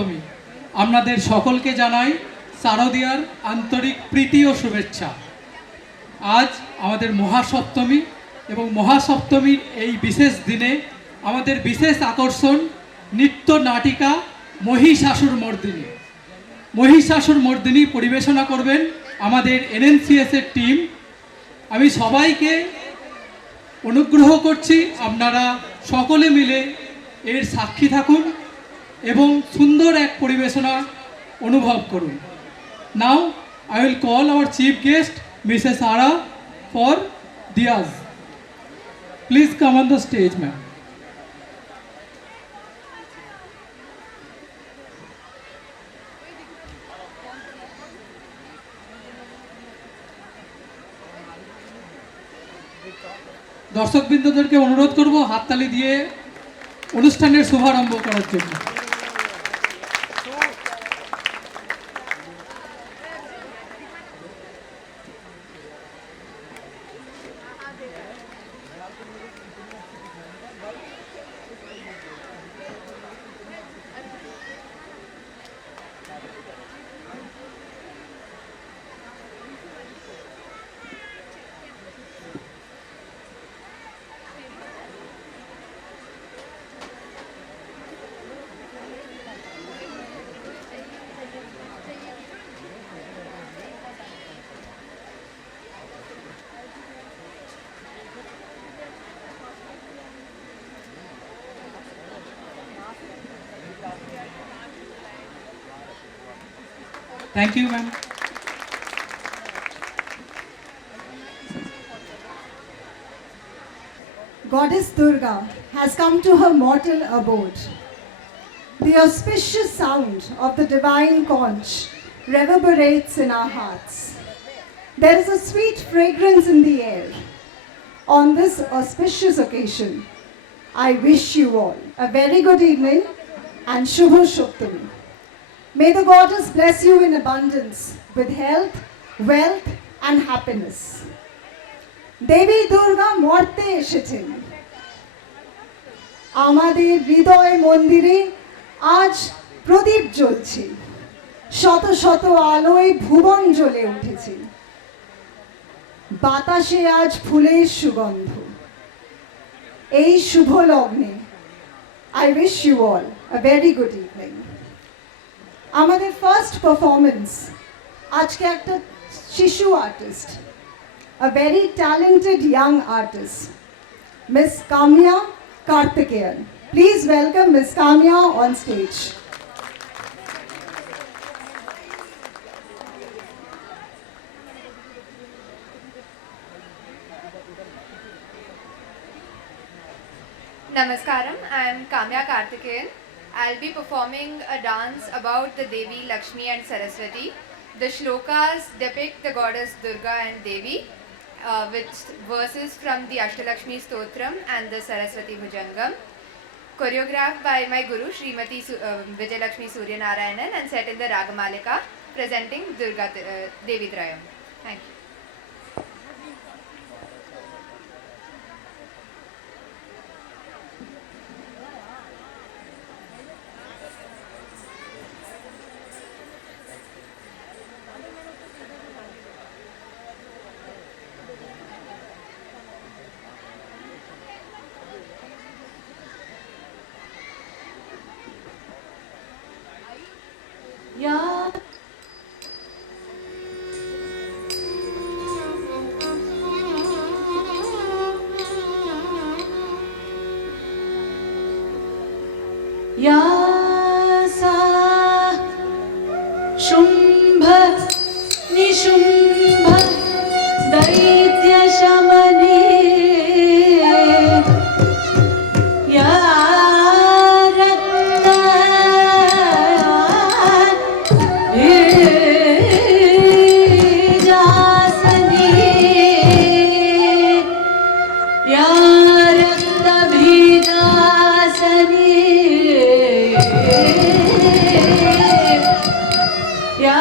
মহাসপ্তমী। আপনাদের সকলকে জানাই শারদীয়ার আন্তরিক প্রীতি ও শুভেচ্ছা। আজ আমাদের মহাসপ্তমী এবং মহাসপ্তমীর এই বিশেষ দিনে আমাদের বিশেষ আকর্ষণ নৃত্য নাটিকা মহিষাসুর মর্দিনী। মহিষাসুর মর্দিনী পরিবেশনা করবেন আমাদের এনএনসিএস এর টিম। আমি সবাইকে অনুগ্রহ করছি আপনারা সকলে মিলে এর সাক্ষী থাকুন এবং সুন্দর এক পরিবেশনা অনুভব করুন। নাও I will call our chief guest Mrs. Ara for Diaz. Please come on the stage, ma'am. দর্শকবৃন্দদেরকে অনুরোধ করব হাততালি দিয়ে অনুষ্ঠানের শুভারম্ভ করার জন্য। Thank you, ma'am. Goddess Durga has come to her mortal abode. The auspicious sound of the divine conch reverberates in our hearts. There is a sweet fragrance in the air. On this auspicious occasion, I wish you all a very good evening and Shubho Shuptami. May the goddess bless you in abundance with health, wealth and happiness. দেবী দুর্গা মর্তে এসেছেন আমাদের হৃদয় মন্দিরে। আজ প্রদীপ জ্বলছে, শত শত আলোয় ভুবন জ্বলে উঠেছে। বাতাসে আজ ফুলের সুগন্ধ। এই শুভ লগ্নে I wish you all a very good evening. আমাদের ফার্স্ট পারফরমেন্স আজকে একটা শিশু artist, a very talented young artist, Miss Kamya Karthikeyan. Please welcome Miss Kamya on stage. Namaskaram, I am Kamya Karthikeyan. I'll be performing a dance about the Devi Lakshmi and Saraswati. The shlokas depict the goddess Durga and Devi with verses from the Ashtalakshmi Stotram and the Saraswati Bhujangam. Choreographed by my guru Srimati Vijayalakshmi Suryanarayanan and set in the Ragamalika, presenting Durga Devi Trayam. Thank you. Yeah. या सा शुंभ निशुंभ दैत्य शमने या रक्त जासने या रक्त भीदासने या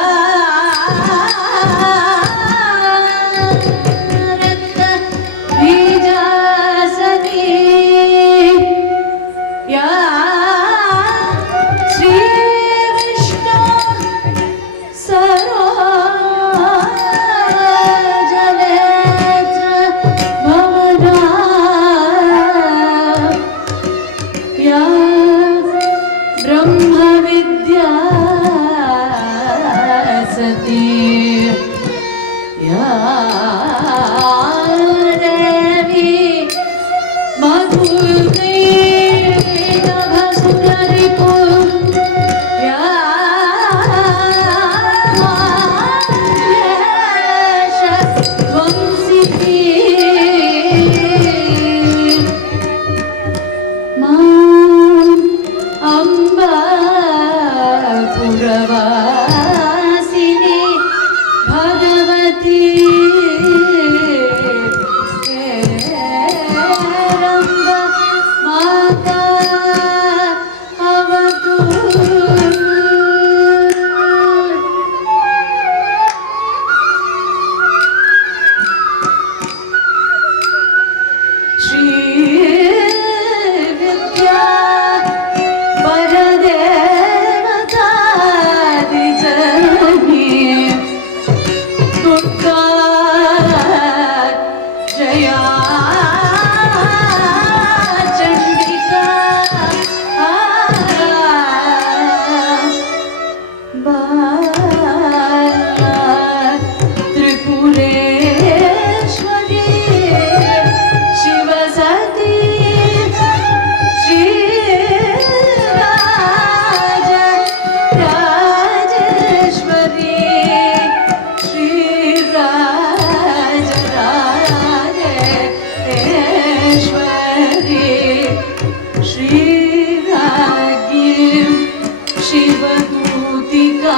शिवदूतिका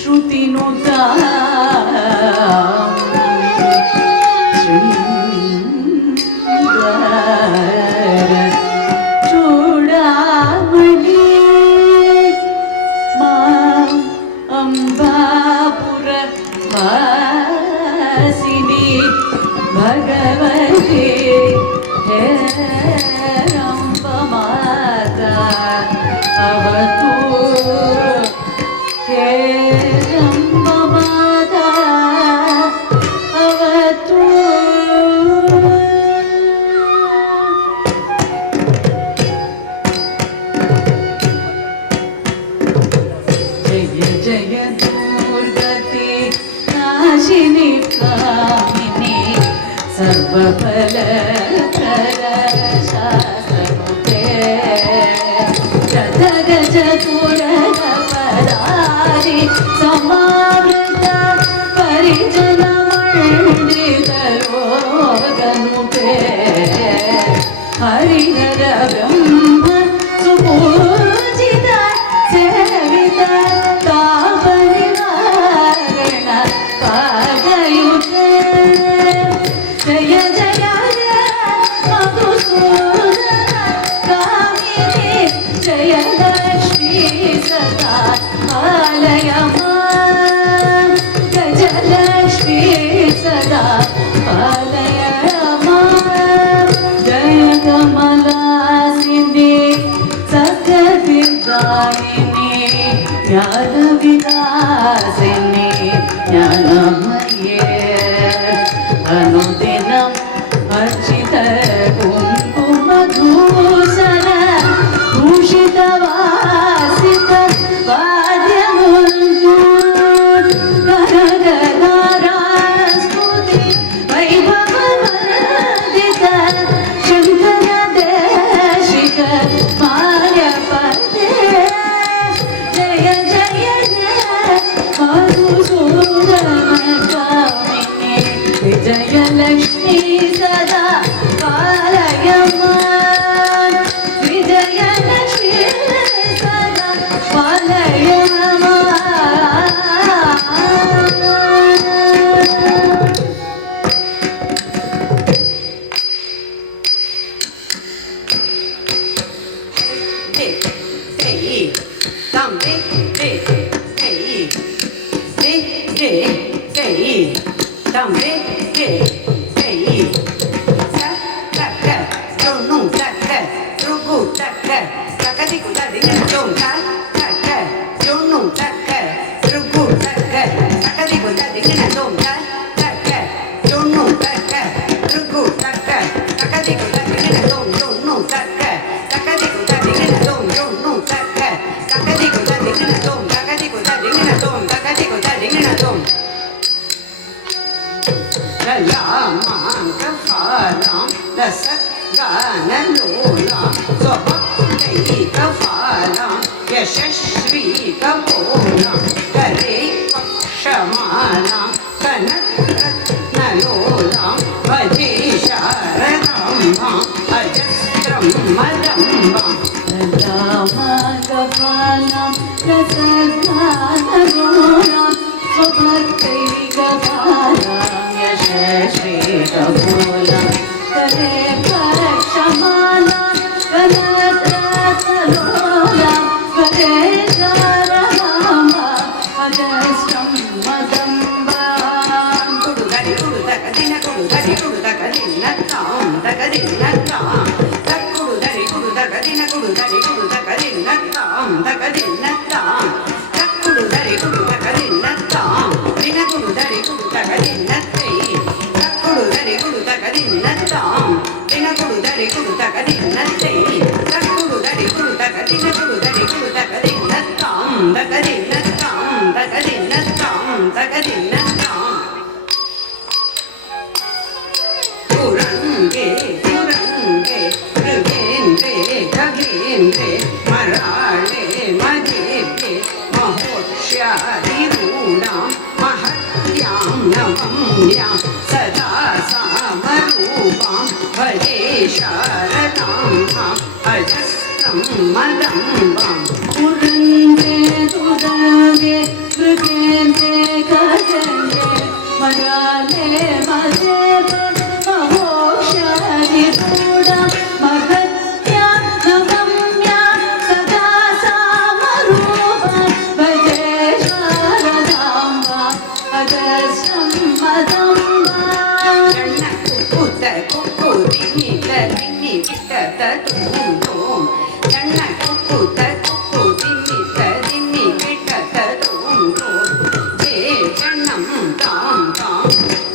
श्रुतिनुता चूडामणि मा अम्बापुर वासिनी भगवती हे रम्बमाता अवतु हे रम्बमाता अवतु जय जय दुर्गति नाशिनी कामिनी सर्वफलकर शास्त्रमुखे गजतुरगपदारि समावृत परिजनमण्डितलोकनुपे हरिहर ब्रह्म सुपूजित सेवित तापनिवारण पादयुते जय जय मधुसूदन कामिनी जय लक्ष्मी सदा पालय मां गजलक्ष्मी सदा पालय मां जय कमलासिनी सत्यदायिनी ज्ञानविलासिनी ज्ञानमये अनुदिनम् अर्चित कुङ्कुमधूसर भूषितवासित वाद्यमुन्तु करगदारास्तुति वैभववर्धित शङ्करदेशिक मार्यपते जय जय मधुसूदनकामिनी विजयलक्ष्मी सदा पालय मां विजयलक्ष्मी सदा पालय मां यशस्वीकपूर्णा करे पक्षमाला कनकरत्नलोला भजे शारदाम्बा अजस्रं मदम्बा रामाकपालां प्रसन्नानगुणां स्वभक्तैकपालां यशस्वीकपूर्णां करे पक्षमाला कनकरत्नलोला भजे शारदाम्बा अजस्रं मदम्बा Takkudu मदम्बम् पुरन्दे तुरगे मृगेन्दे गजन्दे मराले मदेवे महोक्षरिरूढा महत्या नगम्या सदा सामरूपा भजे शारदाम्बा अगस्तं मदम्बा कुक्कुत कुक्कुदिनि तदिनि वितत तुम तुम चन्न कुक्कुत कुक्कुदिनि तदिनि वितत तुम तुम जे जन्नं तां तां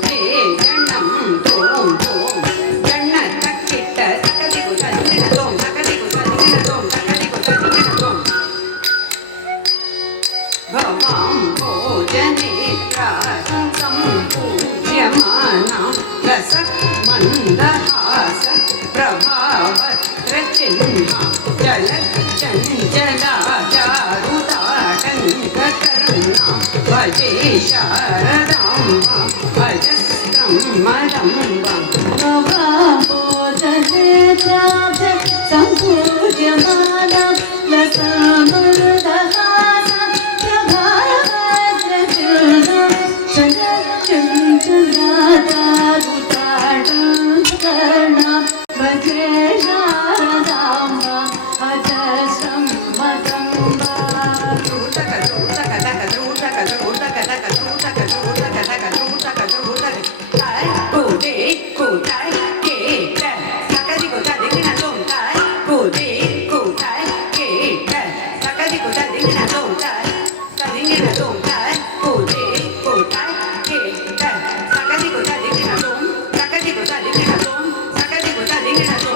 जे जन्नं तुम तुम चन्न तक्किट तकदिगु तदिन तुम तकदिगु तदिन तुम तकदिगु तदिन तुम भवां भोजनेत्रासं सम्पूज्यमानां रसमन्दहास प्रभावत्रचिह्ना जलचञ्चला चारुताटङ्ककरुणा भजे शारदाम्बा अजस्रं मदम्बम् भवाम्बोधनेत्राब्ज सम्पूज्यमाना लतामृदहासा प्रभावत्रचिह्ना शरच्चञ्चलादारुताटङ्ककरुणा भजे शारदाम्बा अजस्रं मदम्बा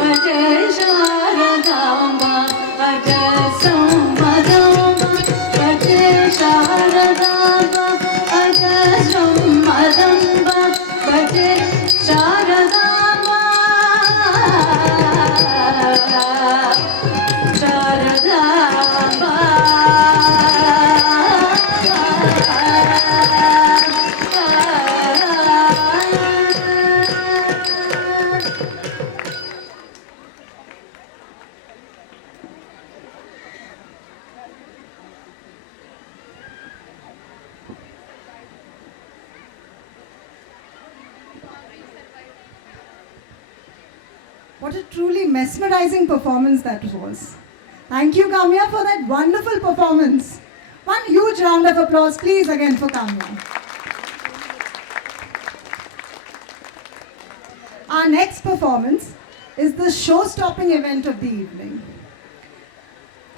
भजे शारदाम्बा अजस्रं मदम्बा भजे शारदाम्बा अजस्रं मदम्बा भजे Sharadamba Sharadamba What a truly mesmerizing performance that was. Thank you, Kamya, for that wonderful performance. One huge round of applause, please, again for Kamya. Our next performance is the show-stopping event of the evening.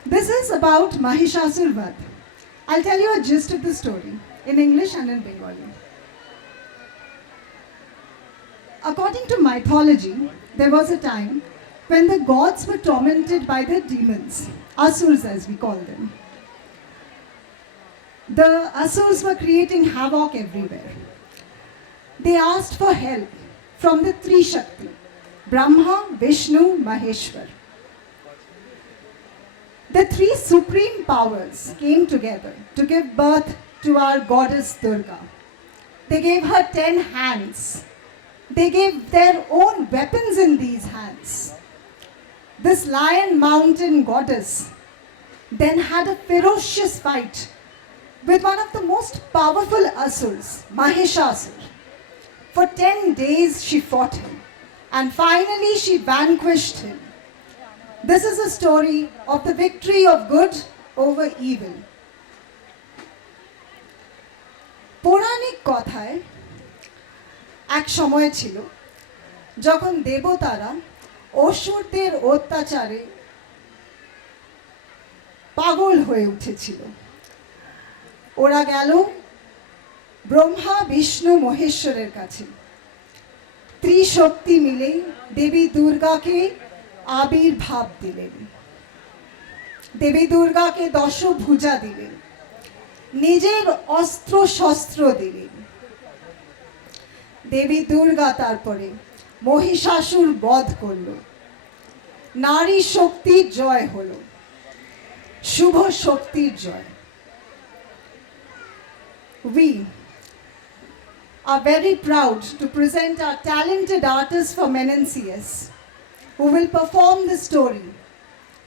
This is about Mahishasur Vadh. I'll tell you a gist of the story in English and in Bengali. According to mythology, there was a time when the gods were tormented by the demons, Asurs as we call them. The Asurs were creating havoc everywhere. They asked for help from the three Shakti, Brahma, Vishnu, Maheshwar. The three supreme powers came together to give birth to our goddess Durga. They gave her 10 hands. They gave their own weapons in these hands. This lion mountain goddess then had a ferocious fight with one of the most powerful Asurs, Mahishasur. For 10 days she fought him, and finally she vanquished him. This is a story of the victory of good over evil. পৌরাণিক কথায় এক সময় ছিল যখন দেবতারা অসুরদের অত্যাচারে পাগল হয়ে উঠেছিল। ওরা গেল ব্রহ্মা, বিষ্ণু, মহেশ্বরের কাছে। ত্রিশক্তি মিলে দেবী দুর্গাকে আবির্ভাব দিলেন। দেবী দুর্গাকে দশভুজা দিলেন, নিজের অস্ত্র শস্ত্র দিলেন। দেবী দুর্গা তারপরে মহিষাসুর বধ করল। নারী শক্তির জয় হলো, শুভ শক্তির জয়। We are very proud to present our talented artists from NNCS who will perform the story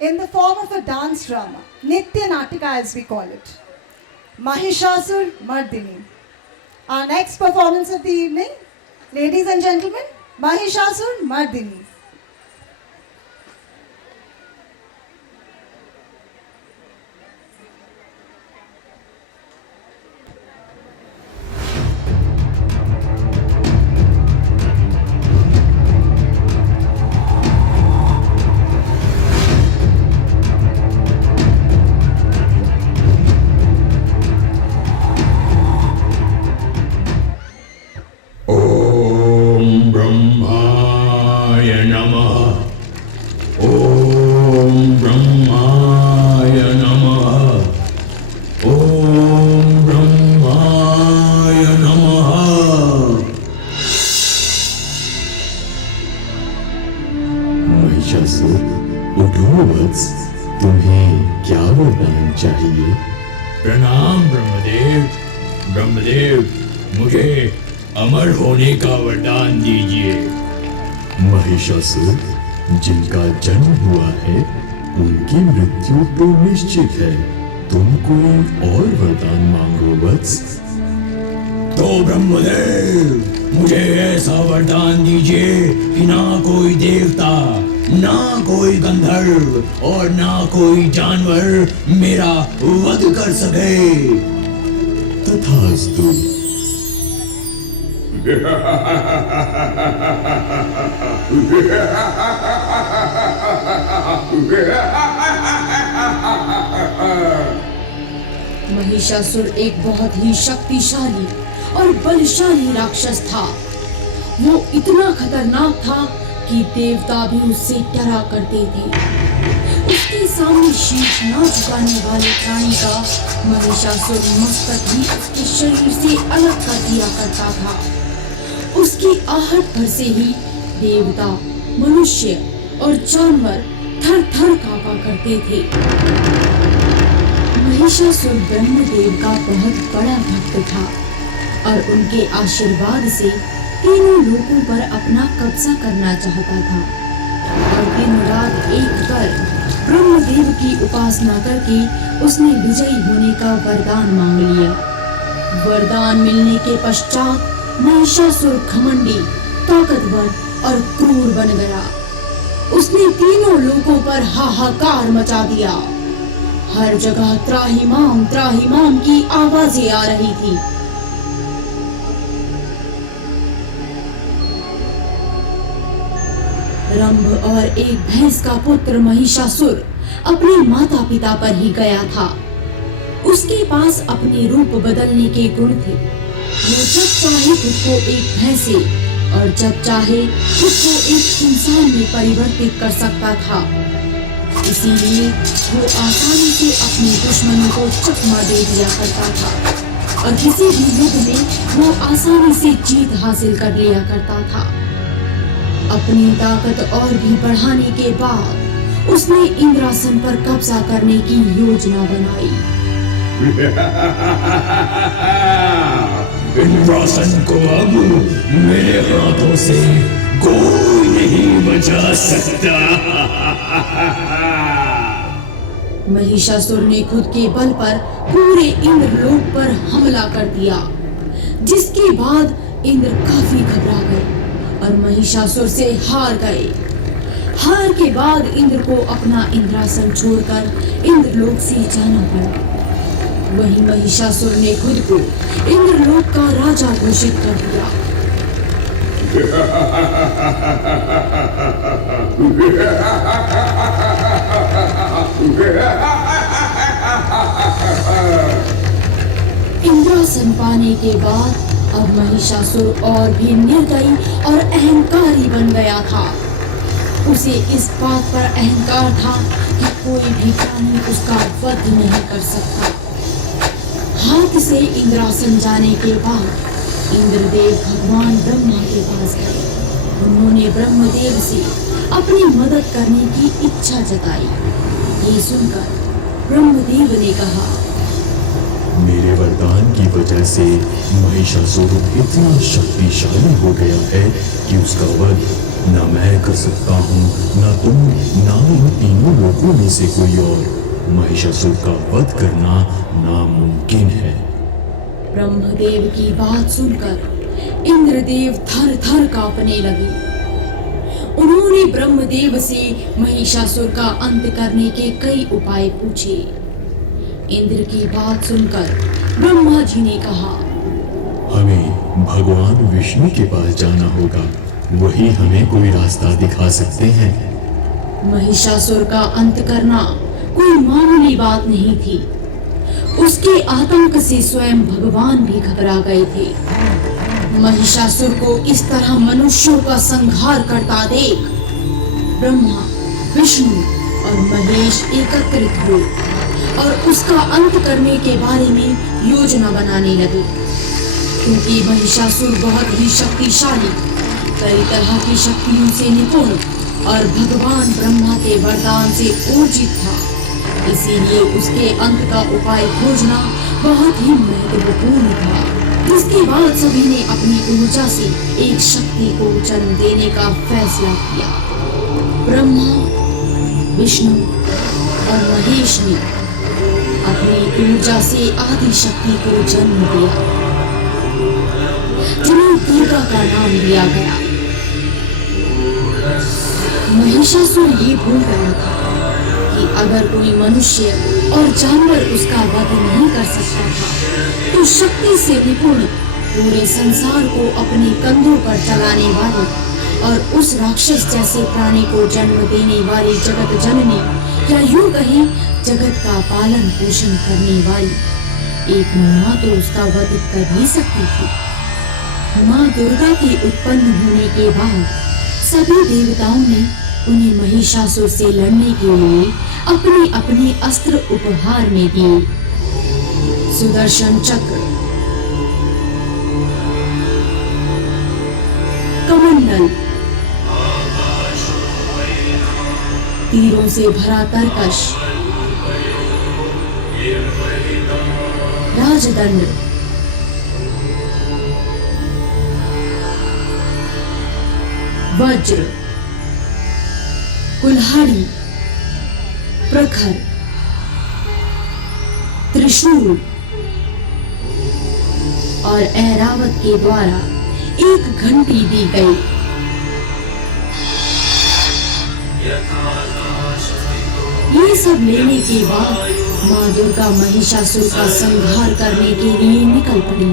in the form of a dance drama, Nitya Natika as we call it, Mahishasur Mardini. Our next performance of the evening, ladies and gentlemen, Mahishasur Mardini. ॐ ब्रह्माय नमः ॐ ब्रह्माय नमः ॐ ब्रह्माय नमः महिषासुर उठो वत्स, तुम्हें क्या वरदान चाहिए? प्रणाम ब्रह्मदेव। ब्रह्मदेव, मुझे अमर होने का वरदान दीजिए। महिषासुर, जिनका जन्म हुआ है उनकी मृत्यु तो निश्चित है, तुम कोई और वरदान मांगो वत्स। तो ब्रह्मदेव, मुझे ऐसा वरदान दीजिए कि ना कोई देवता, ना कोई गंधर्व और ना कोई जानवर मेरा वध कर सके। तथास्तु। महिषासुर एक बहुत ही शक्तिशाली और बलशाली राक्षस था। वो इतना खतरनाक था कि देवता भी उससे डरा करते थे। उसके सामने शीश न झुकाने वाले प्राणी का महिषासुर मस्तक ही उसके शरीर से अलग कर दिया करता था। उसकी आहट भर से ही देवता, मनुष्य और जानवर थर थर कांपा करते थे। महिषासुर ब्रह्मदेव का बहुत बड़ा भक्त था और उनके आशीर्वाद से तीनों लोकों पर अपना कब्जा करना चाहता था और दिन रात एक कर ब्रह्मदेव की उपासना करके उसने विजयी होने का वरदान मांग लिया। वरदान मिलने के पश्चात महिषासुर घमंडी, ताकतवर और क्रूर बन गया। उसने तीनों लोकों पर हाहाकार मचा दिया। हर जगह त्राहिमाम की आवाजें आ रही थी। रंभ और एक भैंस का पुत्र महिषासुर अपने माता पिता पर ही गया था। उसके पास अपने रूप बदलने के गुण थे। वो जब चाहे खुद को एक भैंस से और जब चाहे खुद को एक इंसान में परिवर्तित कर सकता था। इसीलिए वो आसानी से अपने दुश्मनों को चकमा दे दिया करता था और किसी भी युद्ध में वो आसानी से जीत हासिल कर लिया करता था। अपनी ताकत और भी बढ़ाने के बाद उसने इंद्रासन पर कब्जा करने की योजना बनाई। इंद्रासन को अब मेरे हाथों से कोई नहीं बचा सकता। महिषासुर ने खुद के बल पर पूरे इंद्रलोक पर हमला कर दिया, जिसके बाद इंद्र काफी घबरा गए और महिषासुर से हार गए। हार के बाद इंद्र को अपना इंद्रासन छोड़कर इंद्रलोक से जाना पड़ा। वहीं महिषासुर ने खुद को इंद्रलोक का राजा घोषित कर दिया। इंद्रासन पाने के बाद अब महिषासुर और भी निर्दयी और अहंकारी बन गया था। उसे इस बात पर अहंकार था कि कोई भी प्राणी उसका वध नहीं कर सकता। हाथ से इंद्रासन जाने के बाद इंद्रदेव भगवान ब्रह्मा के पास गए। उन्होंने ब्रह्मदेव से अपनी मदद करने की इच्छा जताई। ये सुनकर ब्रह्मदेव ने कहा, मेरे वरदान की वजह से महिषासुर इतना शक्तिशाली हो गया है कि उसका वध न मैं कर सकता हूँ, न तुम, ना इन तीनों लोगों में से कोई और। महिषासुर का वध करना नामुमकिन है। ब्रह्मदेव की बात सुनकर इंद्रदेव थर थर कांपने लगे। उन्होंने ब्रह्मदेव से महिषासुर का अंत करने के कई उपाय पूछे। इंद्र की बात सुनकर ब्रह्मा जी ने कहा, हमें भगवान विष्णु के पास जाना होगा, वही हमें कोई रास्ता दिखा सकते हैं। महिषासुर का अंत करना कोई मामूली बात नहीं थी। उसके आतंक से स्वयं भगवान भी घबरा गए थे। महिषासुर को इस तरह मनुष्यों का संहार करता देख ब्रह्मा, विष्णु और महेश एकत्रित हुए और उसका अंत करने के बारे में योजना बनाने लगे। क्योंकि महिषासुर बहुत ही शक्तिशाली, कई तरह की शक्तियों से निपुण और भगवान ब्रह्मा के वरदान से ऊर्जित था, इसीलिए उसके अंत का उपाय खोजना बहुत ही महत्वपूर्ण था। इसके बाद सभी ने अपनी ऊर्जा से एक शक्ति को जन्म देने का फैसला किया। ब्रह्मा, विष्णु और महेश ने अपनी ऊर्जा से आदि शक्ति को जन्म दिया, जिन्हें दुर्गा का नाम दिया गया। महिषासुर ये भूल गया था कि अगर कोई मनुष्य और जानवर उसका वध नहीं कर सकता था, तो शक्ति से निपुण पूरे संसार को अपने कंधों पर चलाने वाले और उस राक्षस जैसे प्राणी को जन्म देने वाली जगत जननी, या यूं कहें जगत का पालन पोषण करने वाली एक माँ तो उसका वध कर ही सकती थी। माँ दुर्गा के उत्पन्न होने के बाद सभी देवताओं ने उन्हें महिषासुर से लड़ने के लिए अपने अपने अस्त्र उपहार में दिए। सुदर्शन चक्र, कमंडल, तीरों से भरा तरकश, राजदंड, वज्र, कुल्हाड़ी, प्रखर, त्रिशूल और ऐरावत के द्वारा एक घंटी दी गई। ये सब लेने के बाद माँ दुर्गा महिषासुर का संहार करने के लिए निकल पड़ी।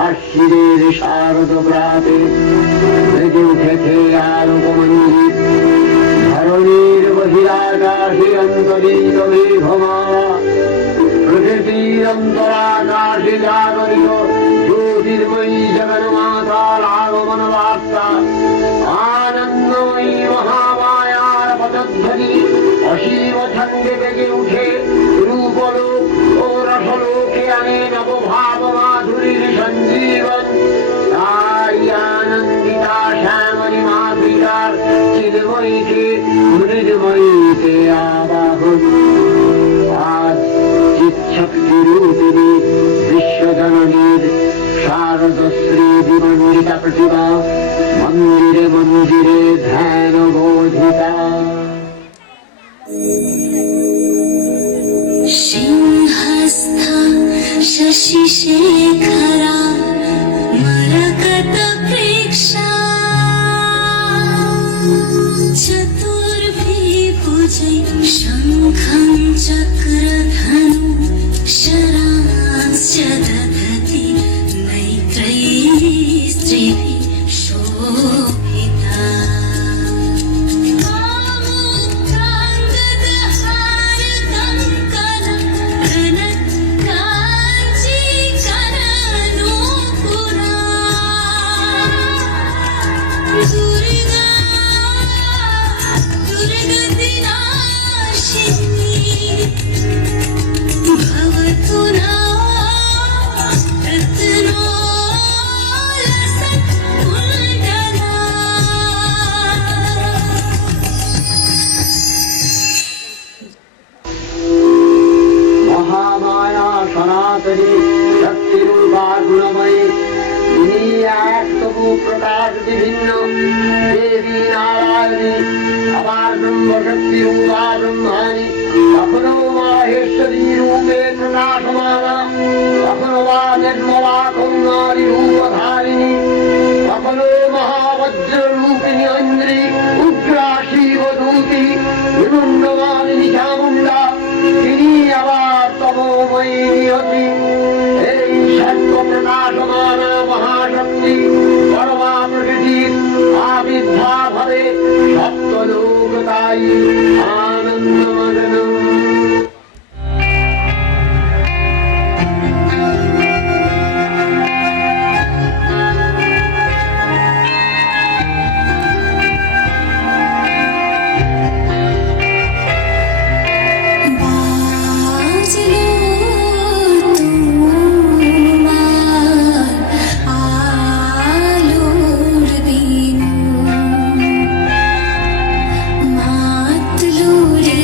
আশ্বিরের শারদ প্রাতে বেজে উঠেছে আলোকমঞ্জিত ধরণীর বহিরাকাশে অন্তরিত মেঘমালা প্রকৃতির অন্তরাকাশে জাগরিত জ্যোতির্ময়ী জগন্মাতার আগমন বার্তা আনন্দময়ী মহামায়ার পদধ্বনি অসীম ছন্দে বেজে উঠে রূপলোক ও রসলোকে আনে নবভাব মাধুরীর সঞ্জীবন তাই আনন্দিতা শ্যামলী মাতৃকার চিন্ময়ীকে মৃন্ময়ীতে আবাহন আজ চিৎশক্তি রূপিণী বিশ্বজননীর শারদশ্রী বিমণ্ডিতা প্রতিভা মন্দিরে মন্দিরে ধ্যান বোধিতা सिंहस्थ शशिशेखरा मरकतप्रेक्षा चतुर्भिभुजै शङ्खं चक्रधनु शरांश्च दधति नैत्रैः स्त्रिभिः शोभिता মহামায়া সনাতনী শক্তিরূপা গুণময়ী তিনি এক তবু প্রকাশ বিভিন্ন দেবী নারায়ণী আবার ব্রহ্মশক্তি রূপা ব্রহ্মাণী কখনো মাহেশ্বরী রূপে প্রকাশমানা কখনো বা নির্মলা কন্যারী রূপধারিণী কখনো মহাবজ্র রূপিণী ঐন্দ্রী উগ্রা শিবদূতি বিমুণ্ডমালিনী চামুণ্ডা তিনি আবার তমোময়ী নিয়তি এই সর্ব প্রকাশমানা মহাশক্তি পরমা প্রকৃতির আবির্ভাব হবে সপ্তলোক তাই আনন্দমগ্ন मातलो रे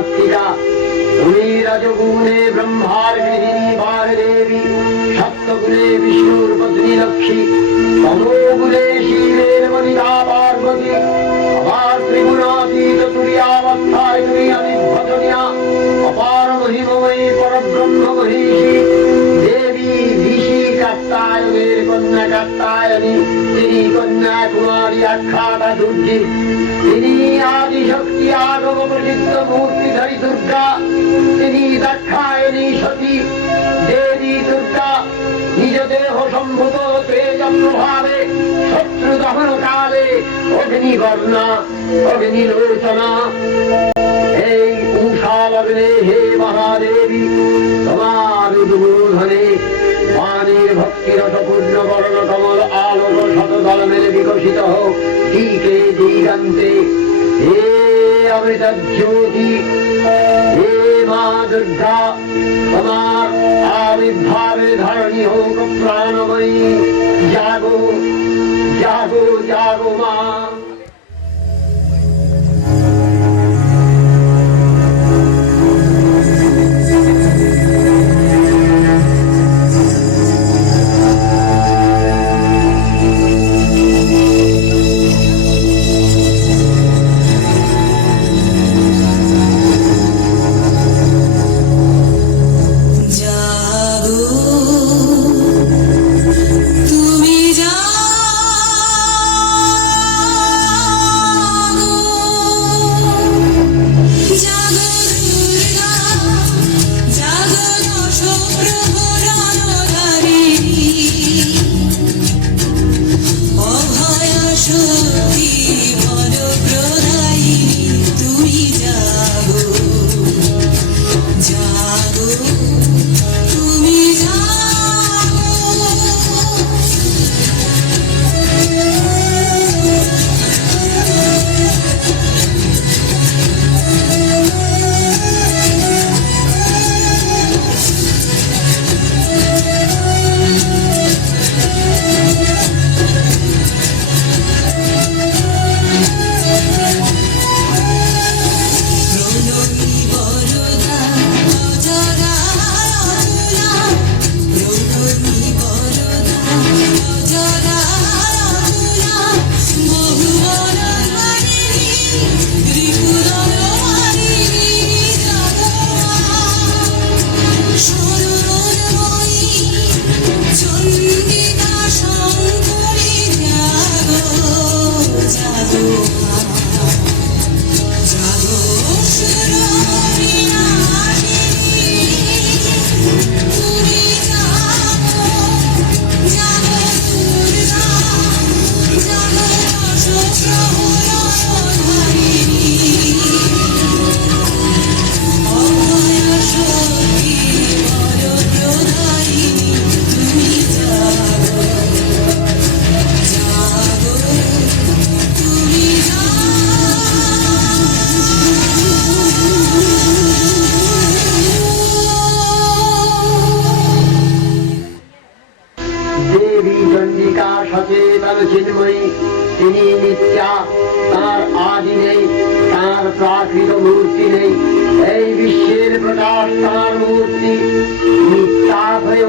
মাতৃকা। তুমি রজগুণে ব্রহ্মার গৃহিণী বাগদেবী, সপ্তগুণে বিষ্ণুর পত্নী লক্ষ্মী, তমোগুণে শিবের বনিতা পার্বতী, আবার ত্রিগুণাতীত তুরীয়াবস্থায় তুমি অনির্বচনীয়া অপার মহিমময়ী পরব্রহ্ম মহিষী দেবী ঋষি কাত্যায়নের কন্যা কাত্যায়নী। তিনি কন্যা কুমারী আখ্যাতা দুর্গী, তিনি আদিশক্তি আগম প্রসিদ্ধ মূর্তিধারী দুর্গা। তিনি দাক্ষায়ণী সতী দেবী দুর্গা। নিজ দেহ সম্ভূত তেজ প্রভাবে শত্রু দহন কালে অগ্নিবর্ণা অগ্নিলোচনা। এই উষা লগ্নে হে মহাদেবী, তোমার উদ্বোধনে বাণীর ভক্তিরসপূর্ণ বর্ণ কমল আলোক শতদল মেলে বিকশিত হোক দিকে দিগান্তে। হে অমৃত জ্যোতি, হে মা দুর্গা, তোমার আবির্ভাবে ধরণী হোক প্রাণময়ী। জাগো জাগো জাগো মা। জাগো তুমি জাগো, জাগো দুর্গা, জাগো দশপ্রহরণকারিণী, অভয়া শক্তি বরপ্রদায়িনী। তুমি জাগো জাগো তুমি জাগো। প্রণমী বরদা অজরা অতুলা, প্রণমী বরদা অজরা অতুলা, বহুবন ধারিণী ত্রিপুরন হারিণী। জাগো শরণময়ী চণ্ডিকা শঙ্করী, জাগো জাগো জাগো সুরবিনাশিনী। তুমি জাগো জাগো দুর্গা, জাগো দশপ্রহরণকারিণী, অভয়া শক্তি বরপ্রদায়িনী। তুমি জাগো জাগো তুমি দেবী চণ্ডিকা সচেতন চিন্ময়ী, তিনি নিত্যা, তার আদি নেই, তার প্রাকৃত মূর্তি নেই। এই বিশ্বের প্রকাশ তার মূর্তি। নিত্যাভয়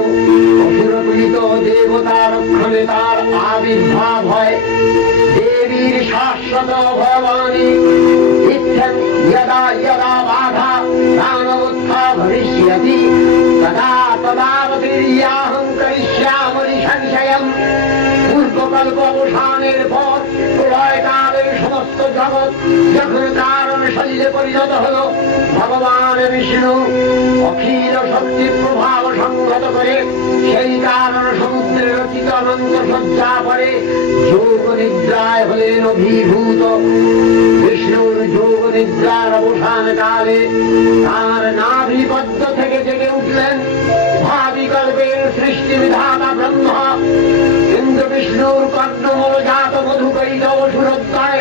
অসুরপীড়িত দেবতা রক্ষণে তার আবির্ভাব হয়। দেবীর শাশ্বত ভবানী ইচ্ছন যদা যদা বাধা দানবোত্থা ভবিষ্যতি তদা তদাবতীর্যাহং করিষ্যামি সংশয়ম। পূর্বকল্প অবসানের পর প্রলয়কালের সমস্ত জগৎ যখন কারণ শরীরে পরিণত হল, ভগবান বিষ্ণু অখিল শক্তি প্রভাব সংগত করে সেই কারণ সমুদ্রে রচিত অনন্ত সজ্জা পরে যোগ নিদ্রায় হলেন অভিভূত। বিষ্ণুর যোগ নিদ্রার অবসান কালে তার নাভিপদ্ম থেকে জেগে উঠলেন ভাবিকল্পের সৃষ্টি বিধাতা ব্রহ্মা। ইন্দ্র বিষ্ণুর কর্ণমূল জাত মধুকৈতব সুরোদ্দয়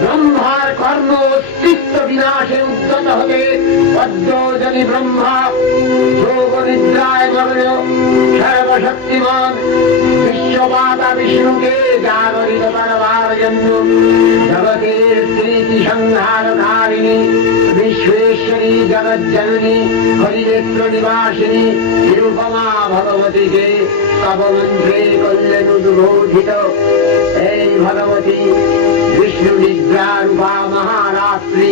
ব্রহ্মার কর্ম অস্তিত্ব বিনাশে উদ্যত হতে পদ্মজনী ব্রহ্মা যোগ নিদ্রায় মগ্ন সর্বশক্তিমান বিশ্বমাতা বিষ্ণুকে জাগরিত করবার জন্য জগতের স্মৃতি সংহারকারিণী বিশ্বেশ্বর ভবানী জগজ্জননী হরিনেত্র নিবাসিনী নিরুপমা ভগবতীকে তবমন্ত্রে করলেন উদ্বোধিত। এই ভগবতী বিষ্ণু নিদ্রা রূপা মহারাত্রি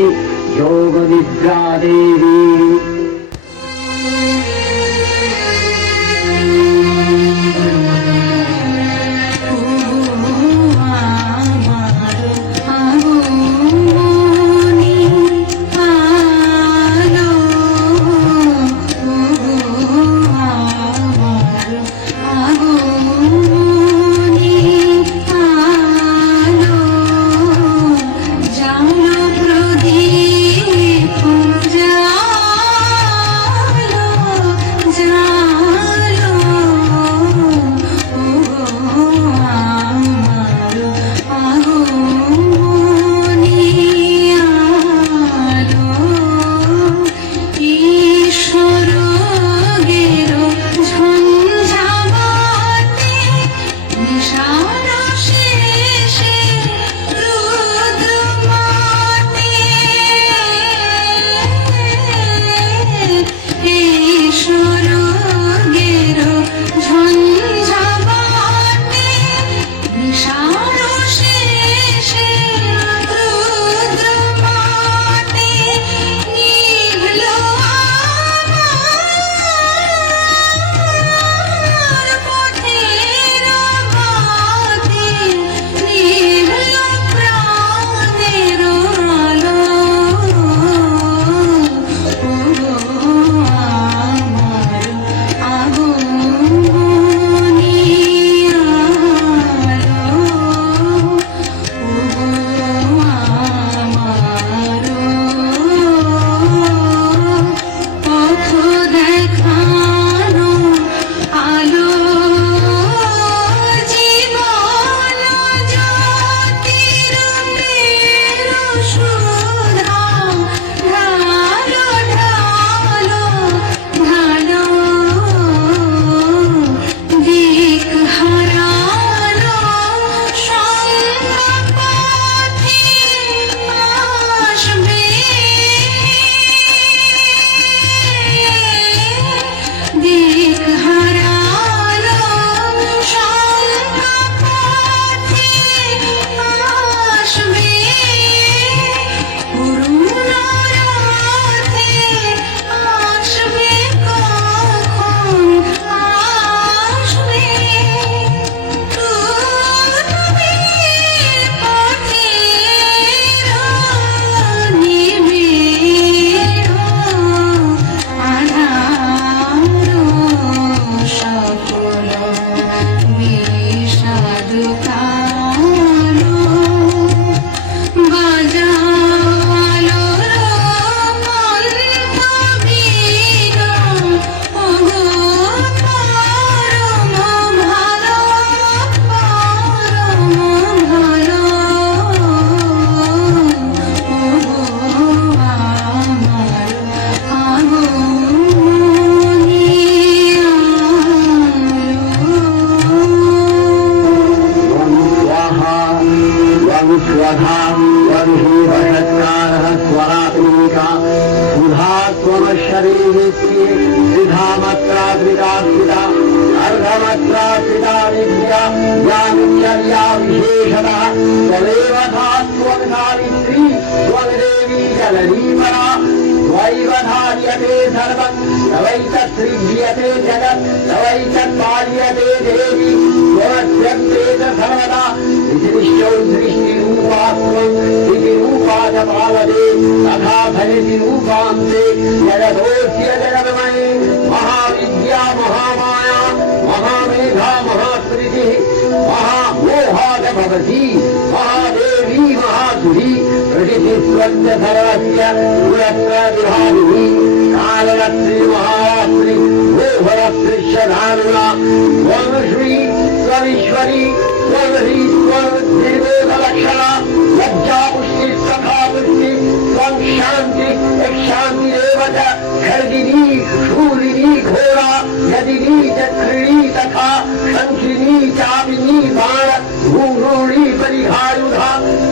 যোগ নিদ্রা দেবী।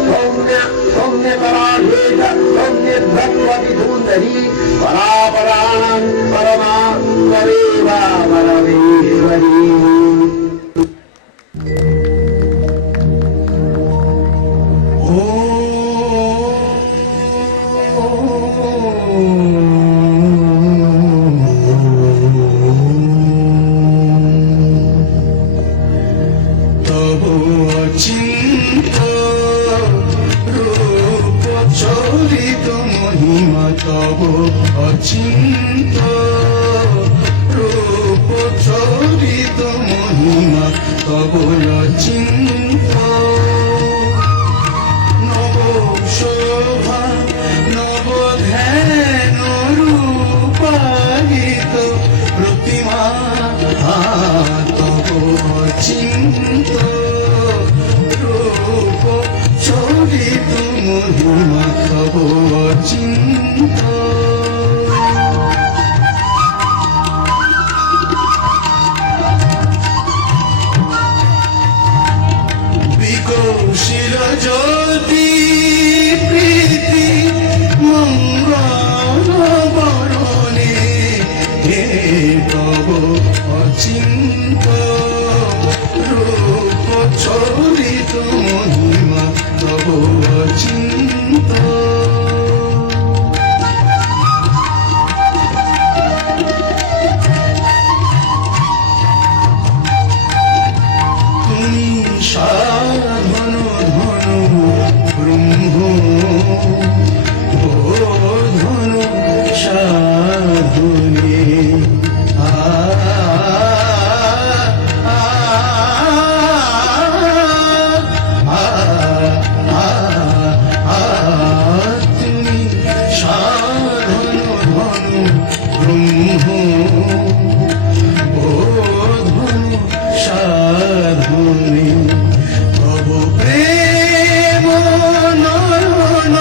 सौम्य सौम्य पराधेश सौम्य भगवती धूम तर्हि परापराणां परमा तमेवा परमेश्वरी। তব অচিন্ত রূপ চরিত মহিমা, তব অচিন্ত রূপ চরিত মহিমা, তব অচিন্ত নব শোভা নব ধ্যান রূপায়িত প্রতিমা, তব অচিন্ত রূপ চরিত মহিমা, তব অচিন্ত বিকশিল জ্যোতি প্রীতি মঙ্গল বরণে, হে তব অচিন্ত রূপ চরিত মহিমা, তব অচিন্ত তুমি সাধন ধন ব্রহ্ম, ও ধন সাধনে তুমি সাধন ধন ব্রহ্ম, ও ধন সাধনে তব প্রেম নয়ন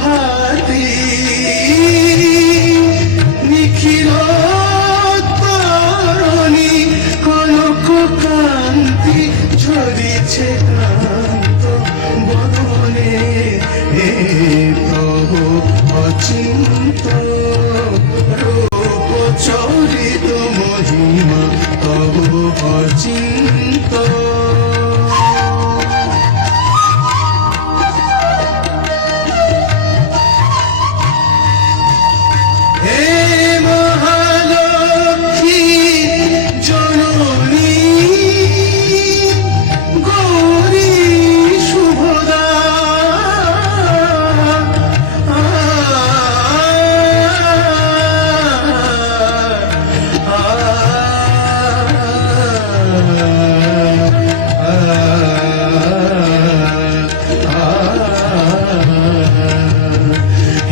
ভাতি নিখিল তরণী কনক কান্তি ঝরিছে ক্লান্ত বদনে, হে তব অচিন্ত রূপ চরিত মহিমা, তব অচিন্ত হে মহালক্ষ্মী জননী গৌরী শুভদা,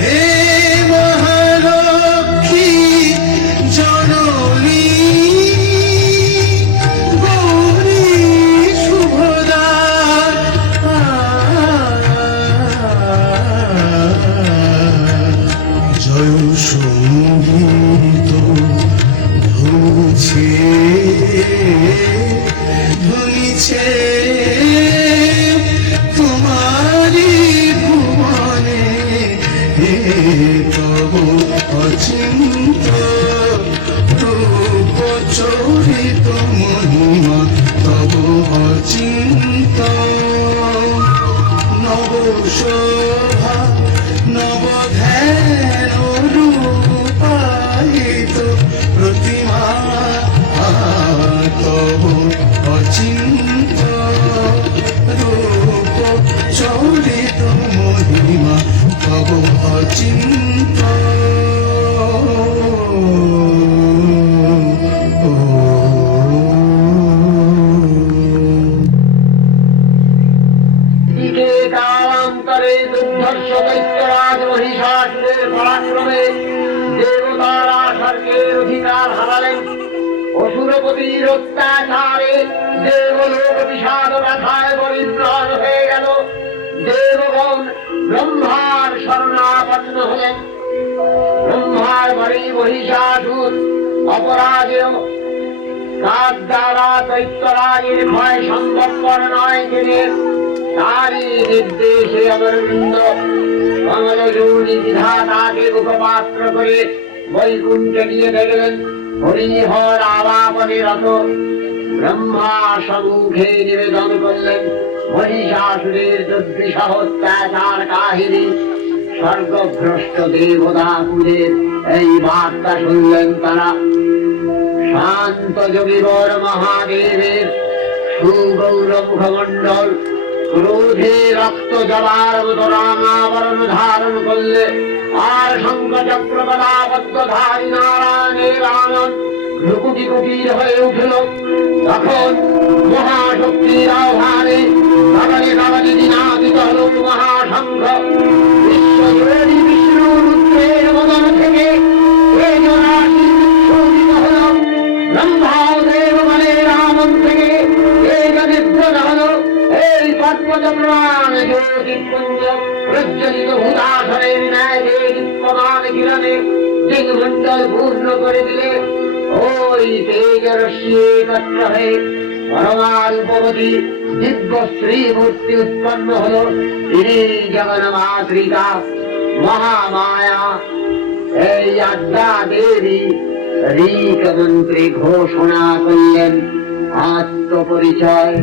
হে মহালক্ষ্মী জননী গৌরী শুভদা, জয় সঙ্গীত ধুছে ধুনিছে তোমারি ভুবনে, হে তব অচিন্ত রূপ চরিত মহিমা, তব অচিন্ত নব শোভা নব ধ্যান রূপায়িত প্রতিমা, তব অচিন্ত রূপ চরিত মহিমা, তব অচিন্ত দিকে কালান্তরে দুর্ধর্ষ দৈত্যরাজ মহিষাসুরের পরাক্রমে দেবতারা স্বর্গের অধিকার হারালেন। অসুরপতির অত্যাচারে দেবলোক বিষাদ ব্যথায় পরিত্রাণ হয়ে গেল। দেবগণ ব্রহ্মার শরণাপন্ন হলেন। ব্রহ্মার ঘরে মহিষাসুর অপরাজেয়, কার দ্বারা দৈত্যরাজের ভয় সম্ভবপর নয়। তিনি তারই নির্দেশে অমরবৃন্দ কমলযোনি বিধাতাকে উপপাত্র করে বৈকুণ্ঠে গিয়ে দেখলেন হরিহর আলাপনে রত। ব্রহ্মা সম্মুখে নিবেদন করলেন মহিষাসুরের দুর্বিষহ অত্যাচার কাহিনী। স্বর্গভ্রষ্ট দেবতাকুলের এই বার্তা শুনলেন তারা। শান্ত যোগীবর মহাদেবের সুগৌর মুখমণ্ডল ক্রোধে রক্ত জলার মতো রামাবরণ ধারণ করলে, আর শঙ্খ চক্র গদাবদ্ধধারী নারায়ণের আনন্দ লুকুটি কুটির হয়ে উঠল। তখন মহাশক্তির আহ্বানে কাগজে কাগজে দিনাদিত হল মহাশঙ্খ। বিশ্বজোড়ী বিষ্ণু রুদ্রের বদন থেকে তেজরাশি বিচ্ছুরিত হল। ব্রহ্মাদেব বলের আমন থেকে তেজ নির্গত হল। এই পদ্মচক্রাণ জ্যোতিপুঞ্জ প্রজ্বলিত ভূতাসরের ন্যায় দীপ্যমান কিরণে দিগমণ্ডল পূর্ণ করে দিলে। ওই তেজরশ্মি একত্র হয়ে পরমারূপবতী দিব্য শ্রী মূর্তি উৎপন্ন হল। তিনি জগন্মাতৃকা মহামায়া। এই আদ্যা দেবী ঋক মন্ত্রে ঘোষণা করলেন আত্মপরিচয়।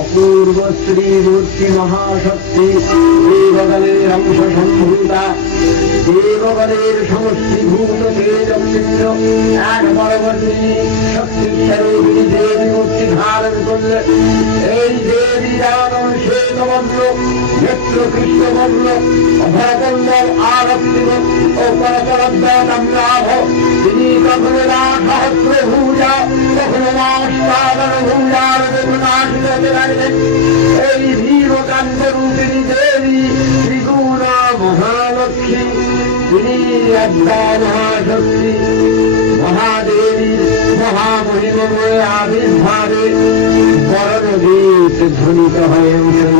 অপূর্ব শ্রীমূর্তি মহাশক্তি দেবগণের অংশ সম্ভূতা, দেবগণের সমষ্টিভূত তেজপিণ্ড এক পরবর্তী শক্তিস্বরূপিণী দেবী মূর্তি ধারণ করলে। এই দেবী রাম শ্বেতবর্ণ, নেত্র কৃষ্ণবর্ণ, অভয়বল্লভ আরক্তিম ও পরপরদ্বয়তাম্রাভ। তিনি কখনো না সহস্রভূজা, কখনো না অষ্টাদশভূজার বেগুনাশিত হতে লাগলেন। এই ভীমকান্ত রূপিণী দেবী ত্রিগুণা মহালক্ষ্মী, তিনি আদ্যা মহাশক্তি। মহাদেবীর মহামহিমময় আবির্ভাবে বরণগীত ধ্বনিত হয়ে উঠল।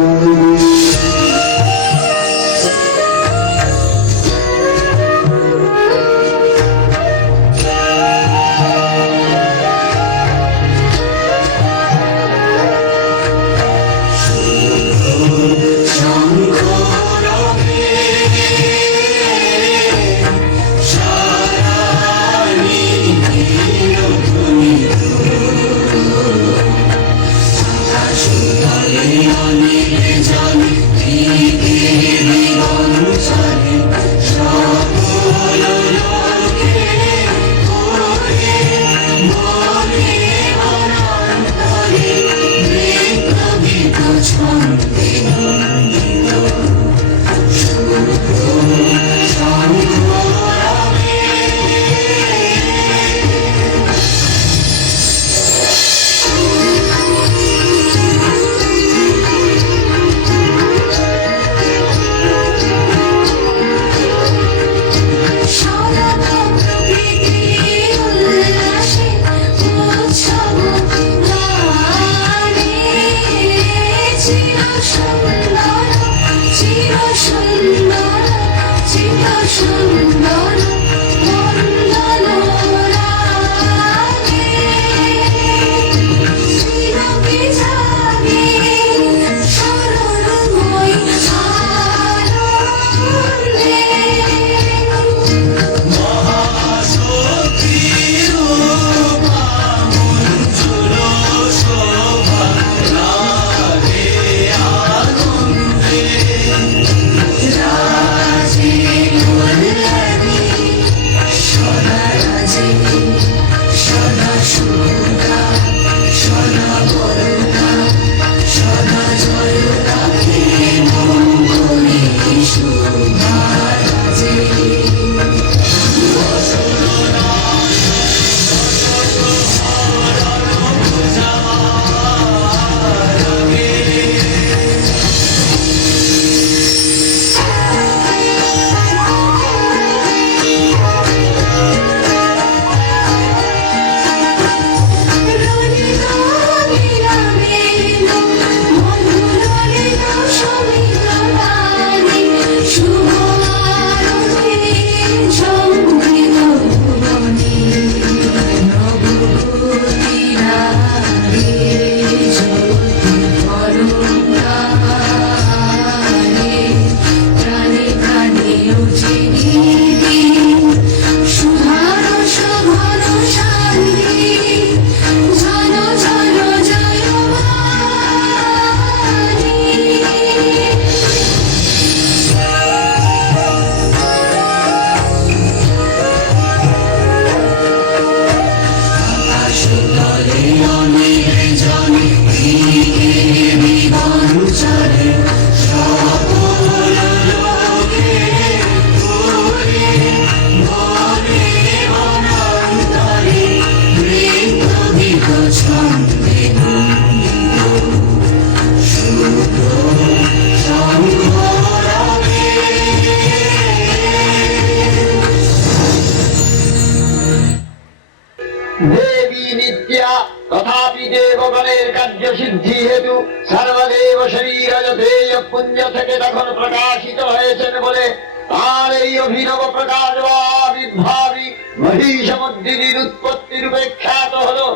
সর্বদেব শরীরজতেয় পুঞ্জ থেকে তখন প্রকাশিত হয়েছেন বলে তার এই অভিনব প্রকাশ বা আবির্ভাবী মহিষমর্দিনীর উৎপত্তি রূপে খ্যাত হলো।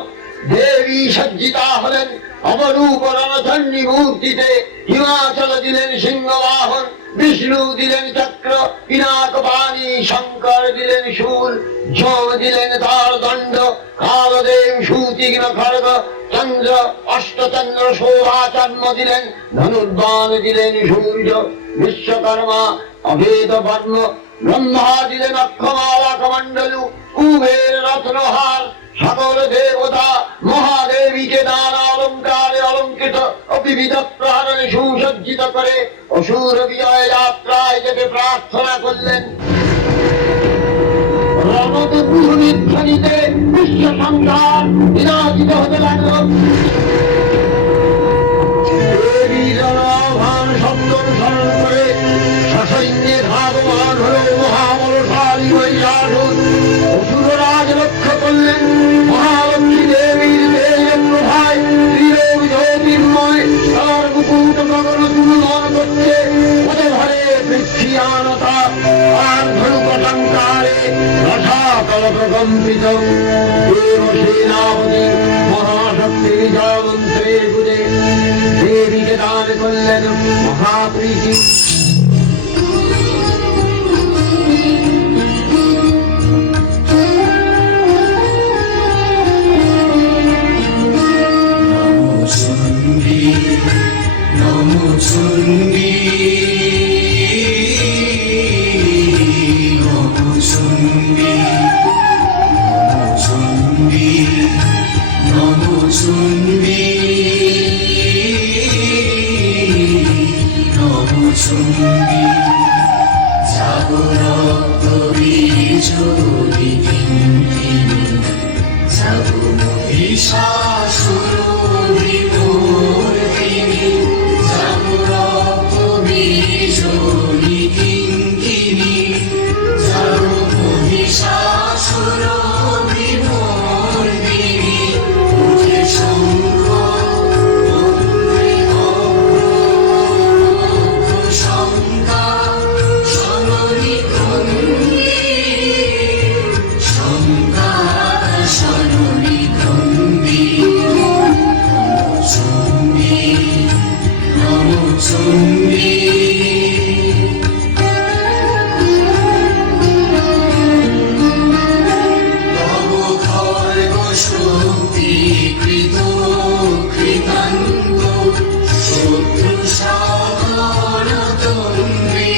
দেবী সজ্জিতা হলেন অবরূপ রণধন্যী মূর্তিতে। হিমাচল দিলেন সিংহবাহন, বিষ্ণু দিলেন চক্র, পিনাকপাণি, শঙ্কর দিলেন শূল, যম দিলেন তার দণ্ড, কালদেব সুতীক্ষ্ণ খড়গ, চন্দ্র অষ্টচন্দ্র শোভাচর্ম দিলেন, ধনুর্বাণ দিলেন সূর্য, বিশ্বকর্মা অভেদ বর্ণ, ব্রহ্মা দিলেন অক্ষমালা কমণ্ডলু, কুবের রত্নহার, সকল দেবতা মহাদেবীকে নানা অলঙ্কারে অলঙ্কৃত ও বিবিধ প্রহরণে সুসজ্জিত করে অসুর বিজয় যাত্রায় যেতে প্রার্থনা করলেন। রণদুর্ধ্বনিতে বিশ্ব সংসার বিরাজিত হতে লাগল। দেবীর আহ্বান শব্দ অনুসরণ করে সসৈন্যে ধাবমান হল মহাবলশালী মহিষাসুর। অসুররাজ লক্ষ্য করলেন মহালক্ষ্মী দেবীর তেজপ্রভায় ত্রিলোক জ্যোতির্ময় তার মুকুট গগন তুলন করছে। পদে ভরে পৃথ্বীয়ানতা আর ধনুকটঙ্কারে রসাতল প্রকম্পিত। দেবসেনাপতি মহাশক্তি বিজয় মন্ত্রে গুজে দেবীকে দান করলেন মহাপ্রীতি। নমো চণ্ডী, নমো চণ্ডী, নমো চণ্ডী, নমো চণ্ডী, জাগরত বিজয়ী কিঙ্কিণী, জাগো মহিষাসুর বিমর্দিনী, জাগরত বিজয়ী কিঙ্কিণী, জাগো মহিষাসুর বিমর্দিনী, উঠে শঙ্খ শঙ্কা সননি ক্রন্দী, শঙ্কা সননি ক্রন্দী। নমো চণ্ডী, তব খড়গ শক্তিকৃত কৃতান্ত, শত্রু সাধন তন্দ্রী,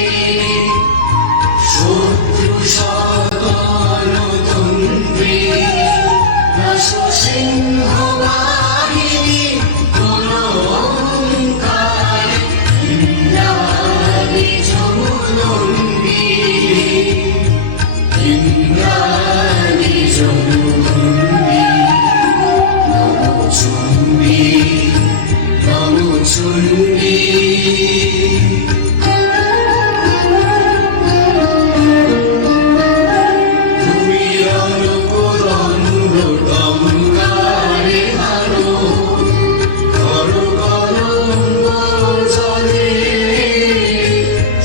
শত্রু সাধন তন্দ্রী, রস সিংহ বাহিনী অলঙ্কার, ইন্দ্রাণী যমুনন্দী, ইন্দ্রাণী যমুনন্দী। নমো চণ্ডী, নমো চণ্ডী, তুমি অনুকরন্দ গঙ্গারে হারো, করো কলঙ্ক জলে,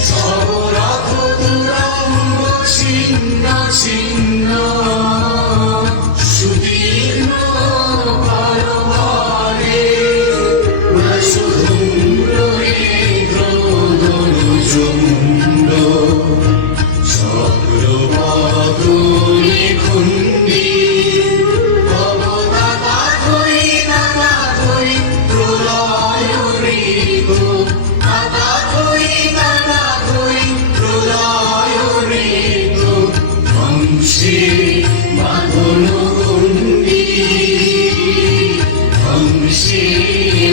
সবরথ তুরঙ্গ ছিন্ন ছিন্ন, সুদীর্ণ করভারে, বসুধুম্র দ্রোদনুজমুণ্ড, চক্রবদনে খুন্ডী, তব দাতা ধরি প্রলয় ঋত, দাতা ধরি প্রলয় ঋত, ধ্বংসে বাঁধন গণ্ডী, ধ্বংসে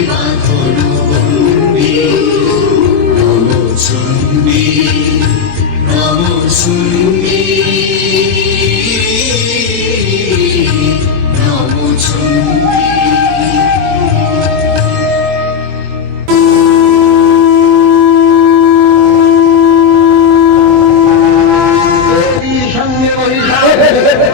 বাঁধন গণ্ডী। নমো চণ্ডী, নমো চণ্ডী, নমো চণ্ডী। দেবীর সঙ্গে মহিষাসুর দেবীর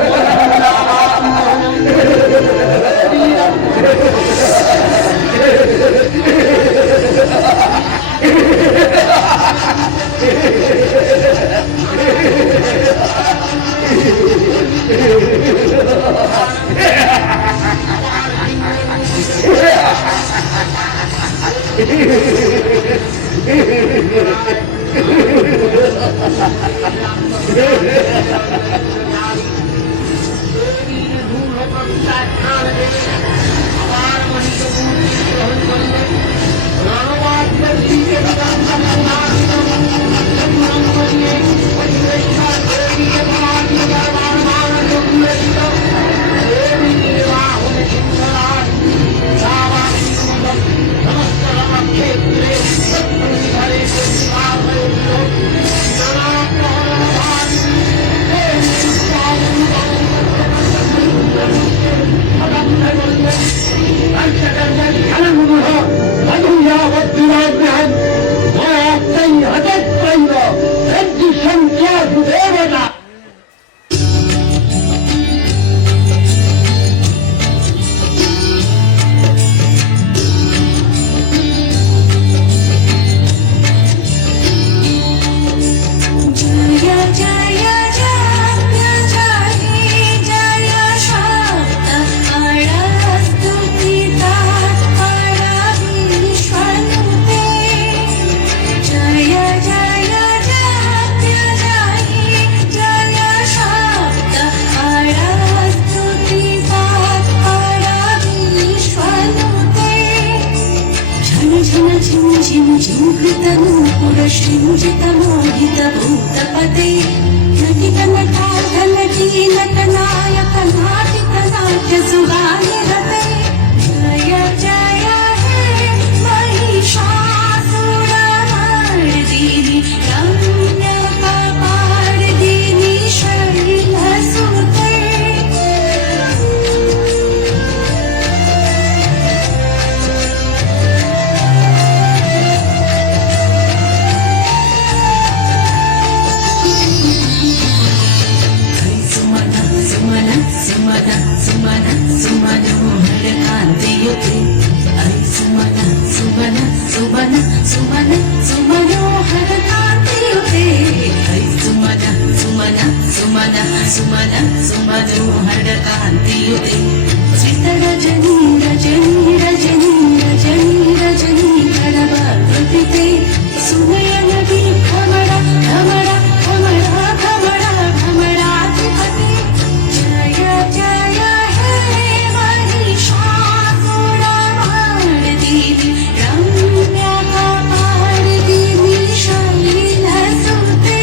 দেবীর দূর প্রত্যাখ্যান করে আবার মহিষ মূর্তি গ্রহণ করলেন। রণবাদ্যের দিকে দেবীকে ভবানী দরবার মানব উল্লেখিত দেবীকে বাহনে সিংহরাজ সমস্ত রণক্ষেত্রে ঘরে প্রতিভাব হয়ে উঠল। নানা প্রহরণ देवता जय जय जय जय जय शब्द स्तुतिता परमेश्वरुते जय जय जय जय शब्द स्तुतिता परमेश्वरुते झन झन झिं झिं झिंकृतनूपुर सृञ्जितमोहित भूतपते नटिकनटा घनटी नटनायक नाटिकनाट्य सुगानिरते जय जय हे महिषासुरमर्दिनि रम्यकपार्दिनि शैलसुते रजनी रजनी रजनी रजनी रजनी गणपति सुनयन भी भ्रमरा भ्रमरा भ्रमरा भ्रमरा भ्रमराधिपति जय जय हे महिषासुरमर्दिनि रम्यकपार्दिनि शैलसुते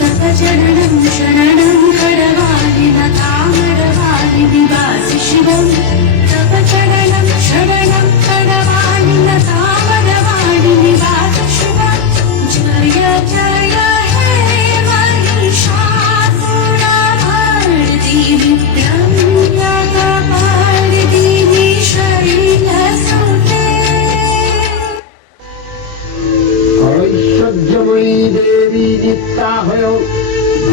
तपचरणं शरणं करवाणिन तामरवाणि वासि शिवं तपचरणं शरणं करवाणिन तामरवाणि वासि शिवं जय जय हे महिषासुरमर्दिनि रम्यकपार्दिनि शैलसुते ঐশ্বর্যময়ী দেবী নিত্যা হয়েও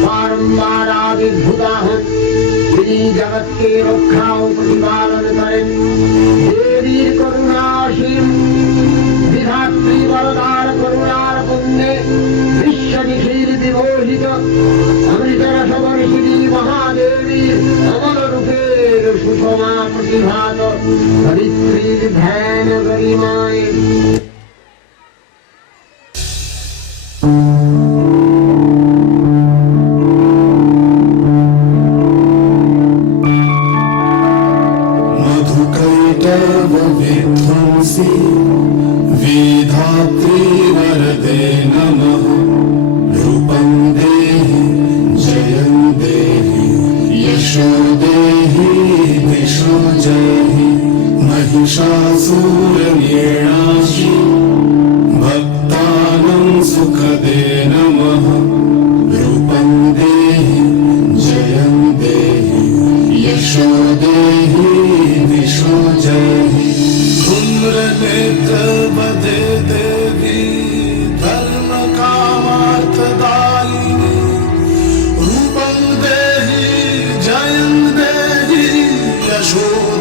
বারম্বার আবির্ভূতা হন। তিনি জগৎকে রক্ষা ও প্রতিপালন করেন। দেবীর করুণা অসীম, বিধাত্রী বরদার করুণার পুণ্যে বিশ্বনিখিল বিমোহিত অমৃতরসবর্ষিণী মহাদেবীর অমর রূপের সুষমা প্রতিভাত ধরিত্রীর ধ্যান গরিমায় विध्वंसी विधात्री वरदे नमः रूपं देहि जयं देहि यशो देहि दिशो जयहि महिषासुरनिर्णाशि भक्तानां सुखदे नमः रूपं देहि जयं देहि यशो देहि दिशो जयहि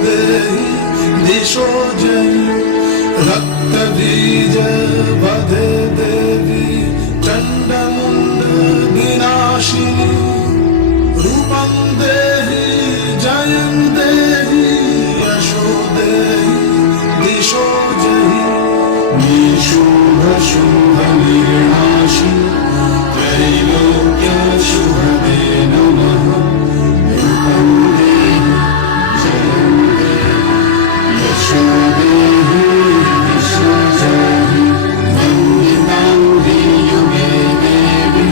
देहि दिशो जयि रक्तबीज वधे देवी चण्डमुण्ड विनाशिनी रूपं देहि जयं देहि यशो देहि दिशो जयि निशुभ शुभ निर्नाशि त्रैलोक्य शुभदे नमः रूपं देहि जयं देहि यशो देहि दिशो जयि वन्दितां युगे देवी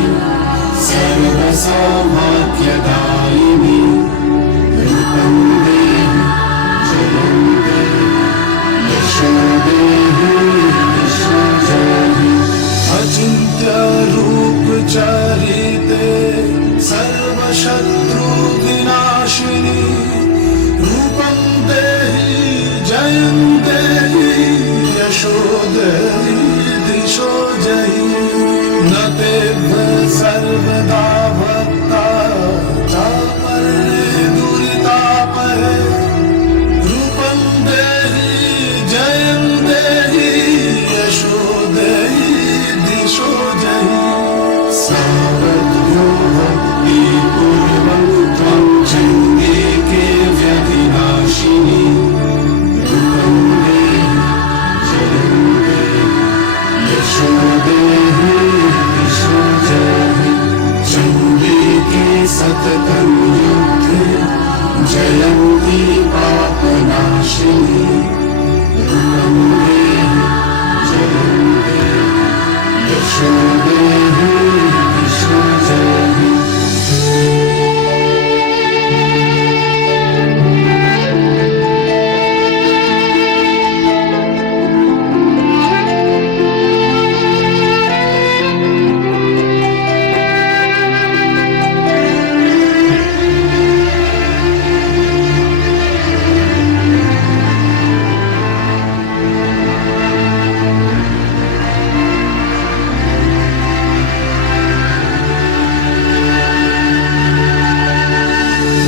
सर्वसौभाग्यदायिनी रूपं देहि जयं देहि यशो देहि दिशो जयि अचिन्त्य रूप चरिते सर्वशत्रु विनाशिनी रूपं देहि जयं देहि यशो देहि दिशो जयि न तेभ्य सर्वदा भक्ता चापरे दुरितापहे रूपं देहि जयं देहि यशो देहि दिशो जयि सावध्यो भक्तिपूर्वं त्वं चण्डिके व्यधिनाशिनी रूपं देहि जयं देहि यशो देहि दिशो जयि चण्डिके सततं युद्धे जयन्ती पापनाशिनी रूपं देहि जयं देहि यशो देहि दिशो जयि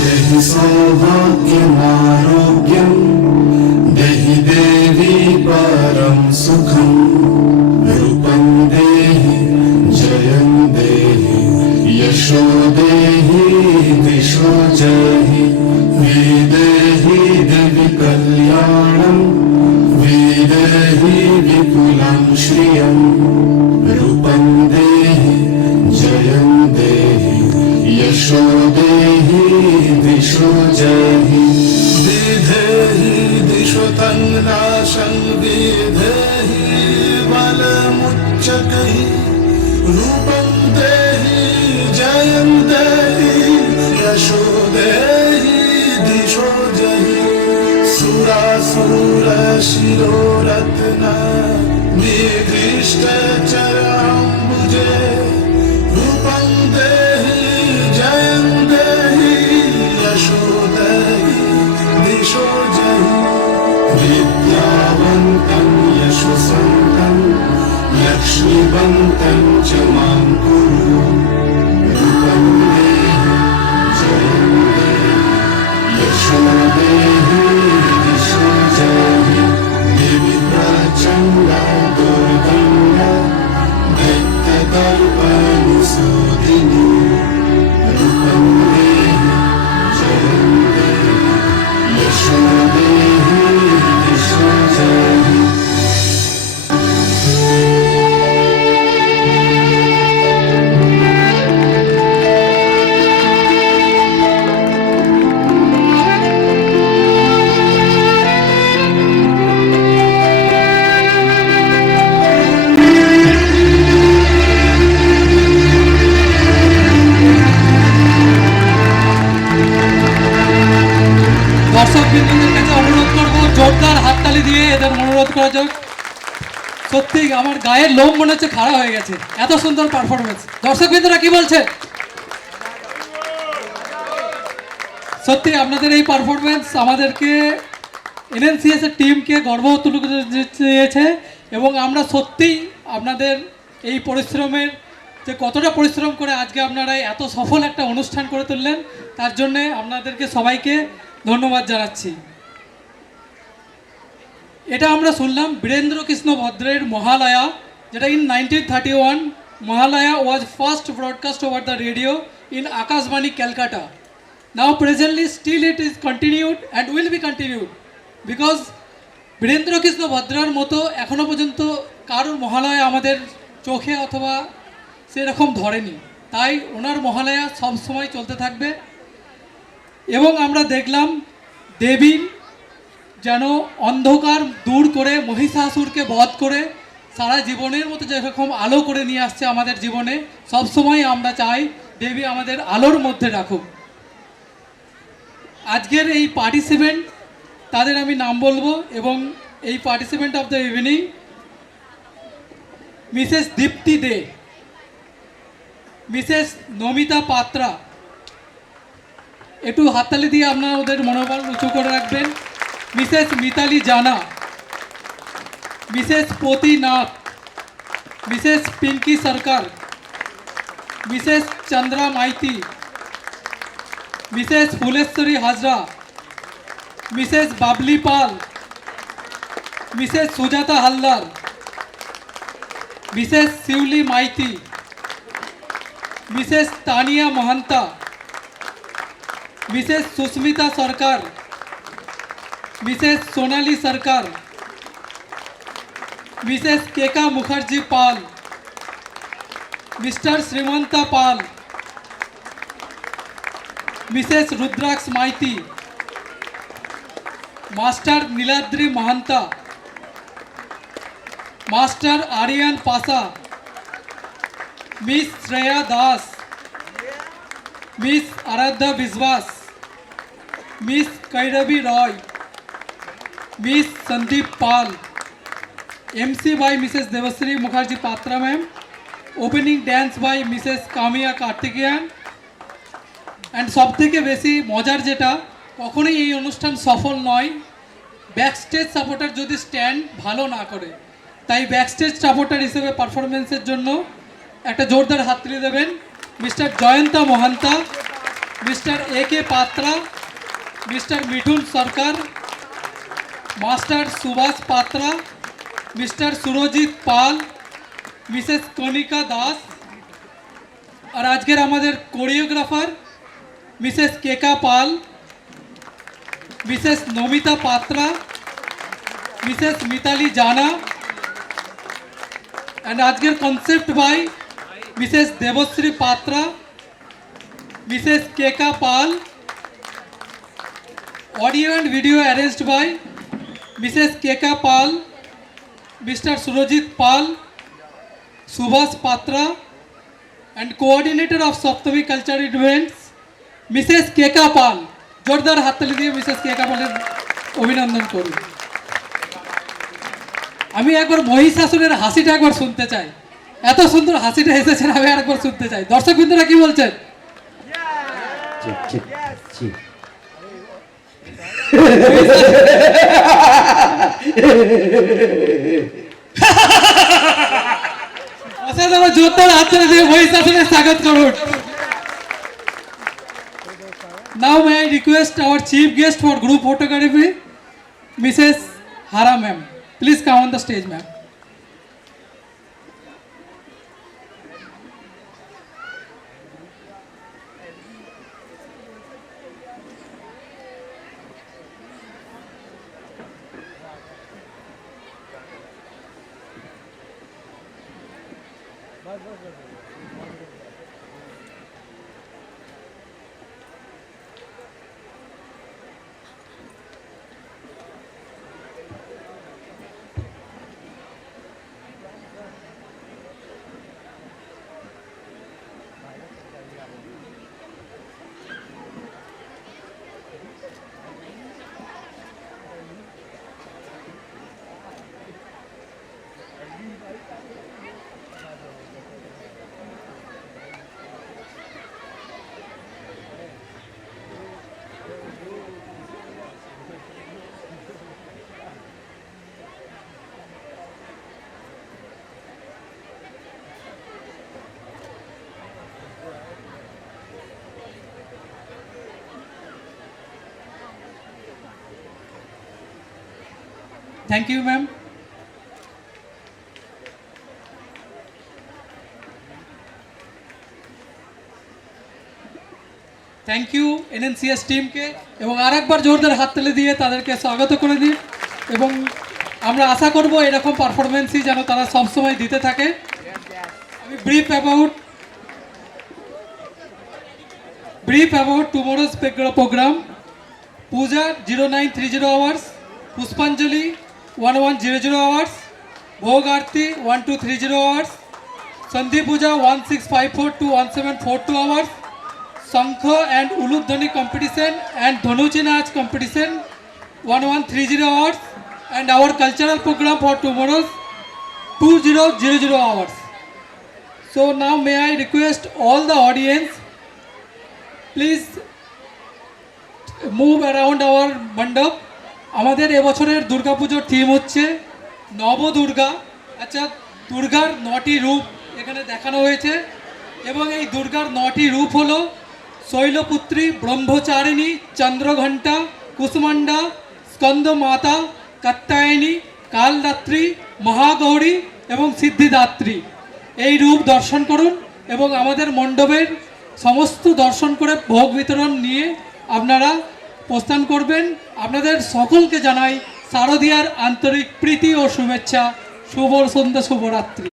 देहि सौभाग्यमारोग्यं देहि देवी परं सुखं रूपं देहि जयं देहि यशो देहि दिशो जयि विदेहि देवि कल्याणं विदेहि विपुलं श्रियं रूपं देहि जयं देहि यशो देहि दिशो जयि विधेहि दिशो तं नाशं विधेहि बलमुच्चकैः रूपं देहि जयं देहि यशो देहि दिशो जयि सुरासुरशिरोरत्न निकृष्टचराम्बुजे रूपं देहि जयं देहि यशो देहि दिशो जयि विद्यावन्तं यशस्वन्तं लक्ष्मीवन्तं च मां कुरु रूपं देहि जयं देहि यशो देहि दिशो जयि देवि प्रचण्डा दुर्गण्डा दैत्यदर्पणसुदिनी रूपं देहि जयं देहि यशो देहि दिशो जयि দর্শক বিন্দুদের কাছে অনুরোধ করবো জোরদার হাততালি দিয়ে এদের অনুরোধ করা যাক। সত্যি আমার গায়ের লোম মনে হচ্ছে খাড়া হয়ে গেছে, এত সুন্দর পারফরমেন্স। দর্শক বিন্দুরা কি বলছে? সত্যি আপনাদের এই পারফরমেন্স আমাদেরকে এনএনসিএস এর টিমকে গর্ব তুলে দিয়েছে এবং আমরা সত্যিই আপনাদের এই পরিশ্রমের যে কতটা পরিশ্রম করে আজকে আপনারা এত সফল একটা অনুষ্ঠান করে তুললেন তার জন্যে আপনাদেরকে সবাইকে ধন্যবাদ জানাচ্ছি। এটা আমরা শুনলাম বীরেন্দ্র কৃষ্ণ ভদ্রের মহালয়া, যেটা in 1931 Mahalaya was first broadcast over the radio in Akashvani Calcutta. Now presently still it is continued and will be continued because Birendra Krishna ভদ্রার মতো এখনও পর্যন্ত কারোর মহালয়া আমাদের চোখে অথবা সেরকম ধরেনি, তাই ওনার মহালয়া সবসময় চলতে থাকবে। এবং আমরা দেখলাম দেবীর যেন অন্ধকার দূর করে মহিষাসুরকে বধ করে সারা জীবনের মতো যেরকম আলো করে নিয়ে আসছে আমাদের জীবনে, সবসময় আমরা চাই দেবী আমাদের আলোর মধ্যে রাখুক। আজকের এই পার্টিসিপেন্ট তাদের আমি নাম বলবো, এবং এই participant of the evening Mrs Dipti De, Mrs Namita Patra, একটু হাততালি দিয়ে আপনারা ওদের মনোবল উঁচু করে রাখবেন। Mrs Mitali Jana, Mrs Prati Nath, Mrs Pinki Sarkar, Mrs Chandra Maiti, Mrs Phuleshwari Hazra, Mrs Babli Pal, Mrs Sujata Haldar, Mrs Shiuli Maiti, Mrs Tania Mahanta, Mrs Susmita Sarkar, Mrs Sonali Sarkar, Mrs Keka Mukherjee Pal, Mr Shrimanta Pal, Mrs Rudraksha Maiti, master Niladri Mahanta, master Aryan Pasa, miss Shreya Das, miss Aradhya Biswas, miss Kairabi Roy, miss Sandeep Pal, MC by Mrs. Devasri Mukherjee Patra ma'am, opening dance by Mrs. Kamia Kartikeyan, and সবথেকে বেশি মজার যেটা, কখনোই এই অনুষ্ঠান সফল নয় backstage supporter যদি স্ট্যান্ড ভালো না করে, তাই ব্যাকস্টেজ সাপোর্টার হিসেবে পারফরমেন্সের জন্য একটা জোরদার হাততালি দেবেন Mr Jayanta Mahanta, Mr AK Patra, Mr Mithun Sarkar, master Subhash Patra, Mr Surjeet Pal, Mrs Kanika Das, और आज के हमारे choreographer Mrs Keka Pal, Mrs Namita Patra, Mrs Mitali Jana, and आज के concept by Mrs Debashree Patra, Mrs Keka Pal, audio and video arranged by Mrs Keka Pal, Mr Surjeet Pal, Subhash Patra, and coordinator of Saptami culture events Mrs Keka Pal. जोरदार हातताली दिए मिसेस केका पालेर अभिनंदन करी। আমি একবার মহিষাসুরের হাসিটা একবার শুনতে চাই, এত সুন্দর হাসিটা এসেছেন, আমি আরেকবার শুনতে চাই। দর্শকবৃন্দরা কি বলছেন? जोरदार हातताली দিয়ে মহিষাসুরের স্বাগত করুন। Now may I request our chief guest for group photography, Mrs. Hara ma'am. Please come on the stage, ma'am. Thank you ma'am. Thank you NNCS টিমকে, এবং আরেকবার জোরদার হাততালি দিয়ে তাদেরকে স্বাগত করে দিই, এবং আমরা আশা করব এরকম পারফরমেন্সই যেন তারা সবসময় দিতে থাকে। আমি brief about tomorrow's program. Puja 0930 hours, pushpanjali 1100 hours, bhog aarti 1230 hours, sandhi puja 1654 to 1742 hours, shankha and uludhwani competition and dhunuchi nach competition 1130 hours, and our cultural program for tomorrow 2000 hours. So now may I request all the audience, please move around our mandap. আমাদের এবছরের দুর্গাপুজোর theme হচ্ছে নবদুর্গা। আচ্ছা, দুর্গার 9টি রূপ এখানে দেখানো হয়েছে, এবং এই দুর্গার 9টি রূপ হলো শৈলপুত্রী, ব্রহ্মচারিণী, চন্দ্রঘণ্টা, কুষ্মান্ডা, স্কন্দ মাতা, কাত্যায়নী, কালরাত্রি, মহাগৌরী এবং সিদ্ধিদাত্রী। এই রূপ দর্শন করুন এবং আমাদের মণ্ডপের সমস্ত দর্শন করে ভোগ বিতরণ নিয়ে আপনারা প্রস্থান করবেন। আপনাদের সকলকে জানাই শারদীয়ার আন্তরিক প্রীতি ও শুভেচ্ছা। শুভ সন্ধ্যা, শুভরাত্রি।